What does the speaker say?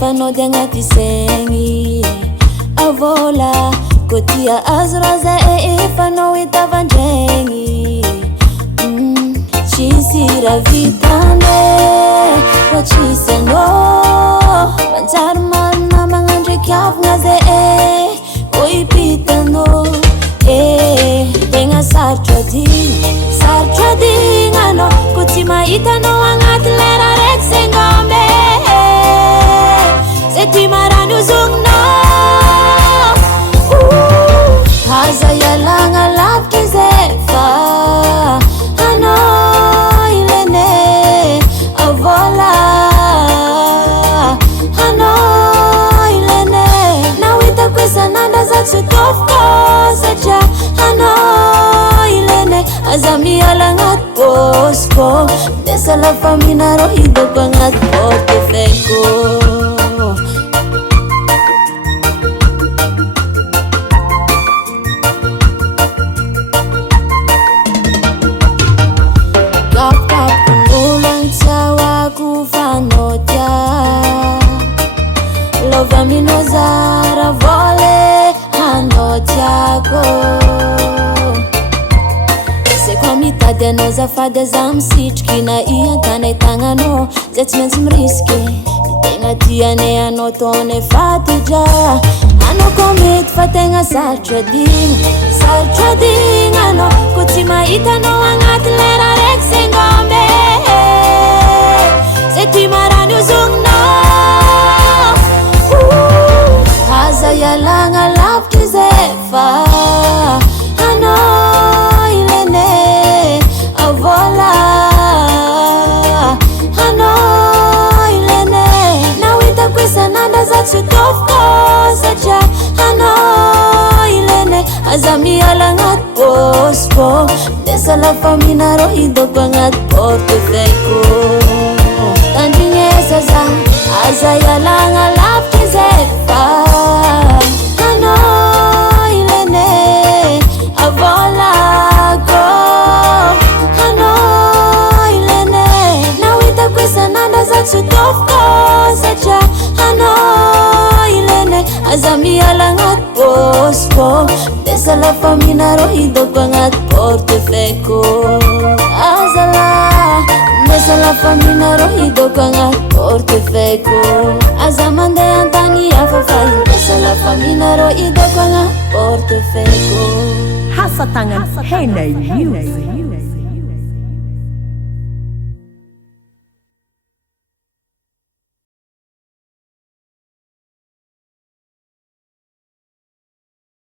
Fanao dia agnaty saigny Vola kotia azo raha zay efanao itavandraigny Tsisy raha vitane fa tsisy anao Manjary marina magnandraiky avagna zay ko hipitanao Tegna sarotra digna anao ko tsy mahitanao agnaty lera raiky zay ngombe Zeti marani uzungna Haza yalanga lavke zefa Hano ilene Vola Hano ilene Nawita kwesa nanda za tsutofko Sacha Hano ilene Azami yalangat posko Desa la famina rohido bangat porte feko Minozara vole handotiako Se kwa mitady anao zafady aza misitriky na iantana itagnanao Zay tsy maintsy miriske Ny tegna tiane anao taone fatidra Anao ko mety fa tegna sarotra digna anao Ko tsy mahitanao agnaty lera raiky zay ngombe Zay ty marany uzogninao Haza yalanga lavky zefa Hano ilene Vola Hano ilene Nawita kwesa nanda za tsutofko Sacha Hano ilene Azami yalangat posko Desa la famina rohidoko angat portefeko Tandrinyesa za Haza yalanga lavky zefa Hano ilene Vola go Hano ilene Nawita kwesa nanda za tsutofko Sacha Hano ilene Azami yalangat posko Desa la famina rohidoko angat portefeko Desa la famina rohidoko angat portefeko Aza mandeha antany afafay Desa la famina rohidoko angat portefeko Hasatagnan Henay Music